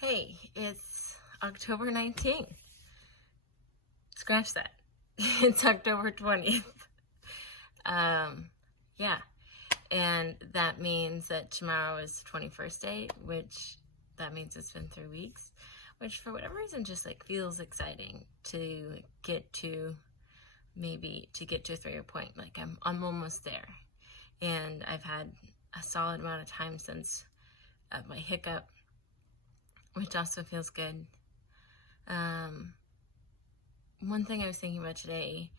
Hey, it's October 19th. Scratch that. It's October 20th. Yeah. And that means that tomorrow is the 21st day, which that means it's been 3 weeks, which for whatever reason just like feels exciting to get to a 3-year point. Like I'm almost there. And I've had a solid amount of time since my hiccup, which also feels good. One thing I was thinking about today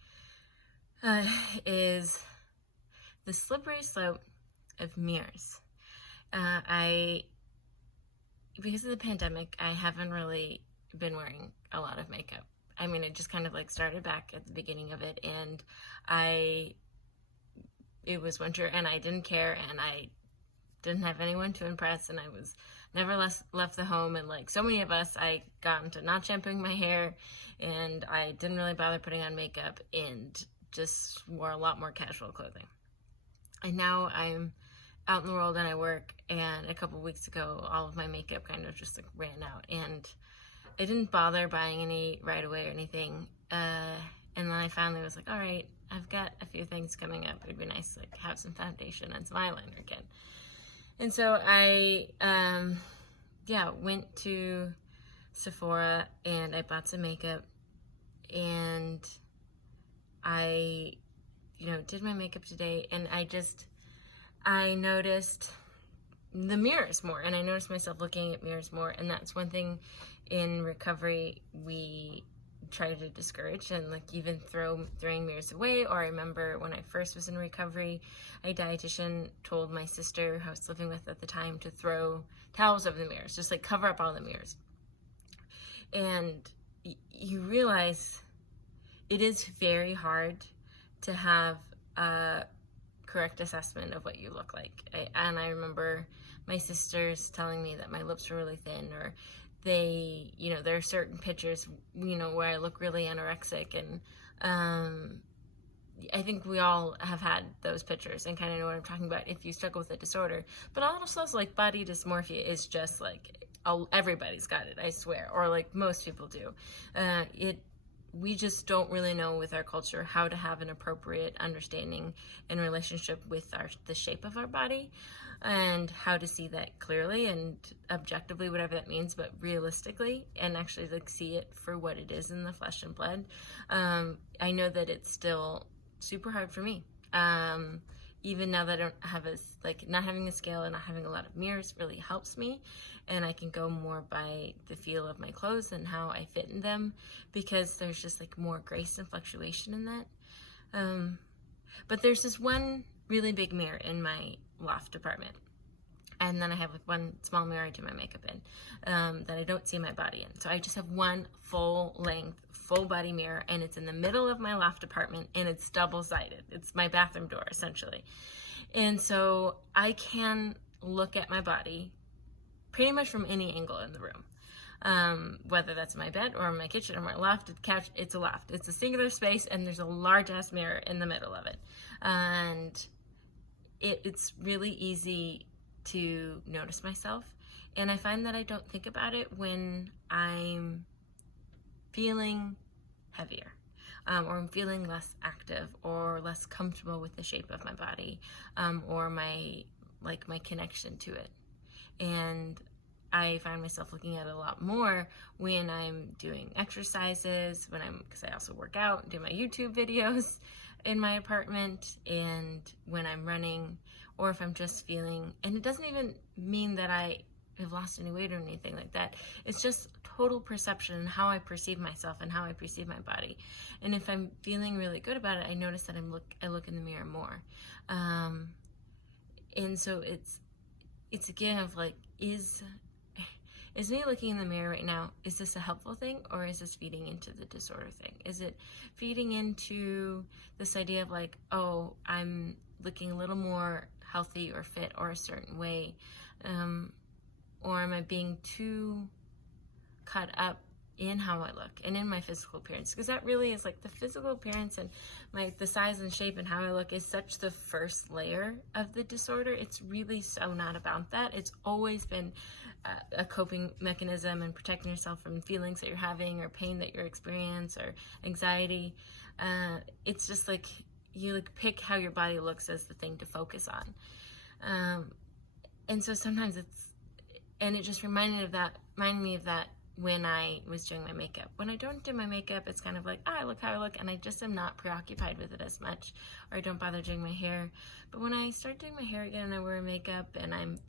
is the slippery slope of mirrors. Because of the pandemic, I haven't really been wearing a lot of makeup. I mean, it just kind of like started back at the beginning of it, and it was winter, and I didn't care, and I didn't have anyone to impress, and I was never left the home. And like so many of us, I got into not shampooing my hair, and I didn't really bother putting on makeup, and just wore a lot more casual clothing. And now I'm out in the world and I work, and a couple weeks ago all of my makeup kind of just like ran out, and I didn't bother buying any right away or anything. And then I finally was like, all right, I've got a few things coming up. It'd be nice to like have some foundation and some eyeliner again. And so I went to Sephora and I bought some makeup, and I did my makeup today, and I noticed the mirrors more, and I noticed myself looking at mirrors more. And that's one thing in recovery we try to discourage, and like even throwing mirrors away. Or I remember when I first was in recovery, a dietitian told my sister, who I was living with at the time, to throw towels over the mirrors, just like cover up all the mirrors. And you realize it is very hard to have a correct assessment of what you look like. And I remember my sisters telling me that my lips were really thin, or there are certain pictures, where I look really anorexic. And I think we all have had those pictures and kind of know what I'm talking about if you struggle with a disorder. But also like body dysmorphia is just like, everybody's got it, I swear, or like most people do. We just don't really know with our culture how to have an appropriate understanding and relationship with the shape of our body, and how to see that clearly and objectively, whatever that means, but realistically, and actually like see it for what it is in the flesh and blood. I know that it's still super hard for me. Even now that I don't have not having a scale and not having a lot of mirrors really helps me, and I can go more by the feel of my clothes and how I fit in them, because there's just like more grace and fluctuation in that. But there's this one really big mirror in my loft apartment, and then I have like one small mirror I do my makeup in, that I don't see my body in. So I just have one full length, full body mirror, and it's in the middle of my loft apartment, and it's double-sided. It's my bathroom door, essentially. And so I can look at my body pretty much from any angle in the room. Whether that's my bed or my kitchen or my loft, the couch, it's a loft. It's a singular space, and there's a large-ass mirror in the middle of it. And it's really easy to notice myself, and I find that I don't think about it when I'm feeling heavier, or I'm feeling less active or less comfortable with the shape of my body, or my connection to it. And I find myself looking at it a lot more when I'm doing exercises, because I also work out and do my YouTube videos in my apartment, and when I'm running, or if I'm just feeling, and it doesn't even mean that I have lost any weight or anything like that. It's just total perception and how I perceive myself and how I perceive my body. And if I'm feeling really good about it, I notice that I look in the mirror more. And so it's again of like, is me looking in the mirror right now, is this a helpful thing, or is this feeding into the disorder thing? Is it feeding into this idea of like, oh, I'm looking a little more healthy or fit or a certain way, or am I being too caught up in how I look and in my physical appearance, because that really is like the physical appearance and the size and shape and how I look is such the first layer of the disorder. It's really so not about that. It's always been a coping mechanism and protecting yourself from feelings that you're having or pain that you're experiencing or anxiety. It's just like you like pick how your body looks as the thing to focus on. And so sometimes it just reminded me of that when I was doing my makeup. When I don't do my makeup, it's kind of like, I look how I look, and I just am not preoccupied with it as much, or I don't bother doing my hair. But when I start doing my hair again and I wear makeup and I'm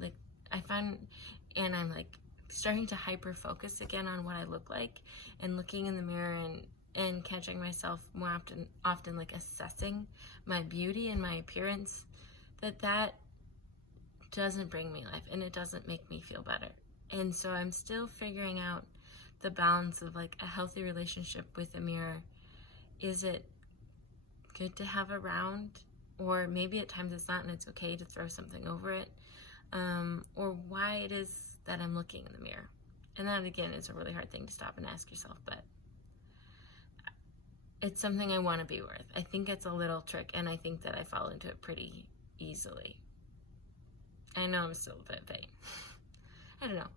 starting to hyper focus again on what I look like and looking in the mirror and catching myself more often like assessing my beauty and my appearance, that doesn't bring me life and it doesn't make me feel better. And so I'm still figuring out the balance of like a healthy relationship with a mirror. Is it good to have around, or maybe at times it's not and it's okay to throw something over it, or why it is that I'm looking in the mirror. And that again is a really hard thing to stop and ask yourself, but it's something I want to be worth. I think it's a little trick, and I think that I fall into it pretty easily. I know I'm still a bit vain. I don't know.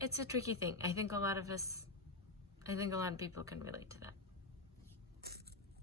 It's a tricky thing. I think a lot of people can relate to that.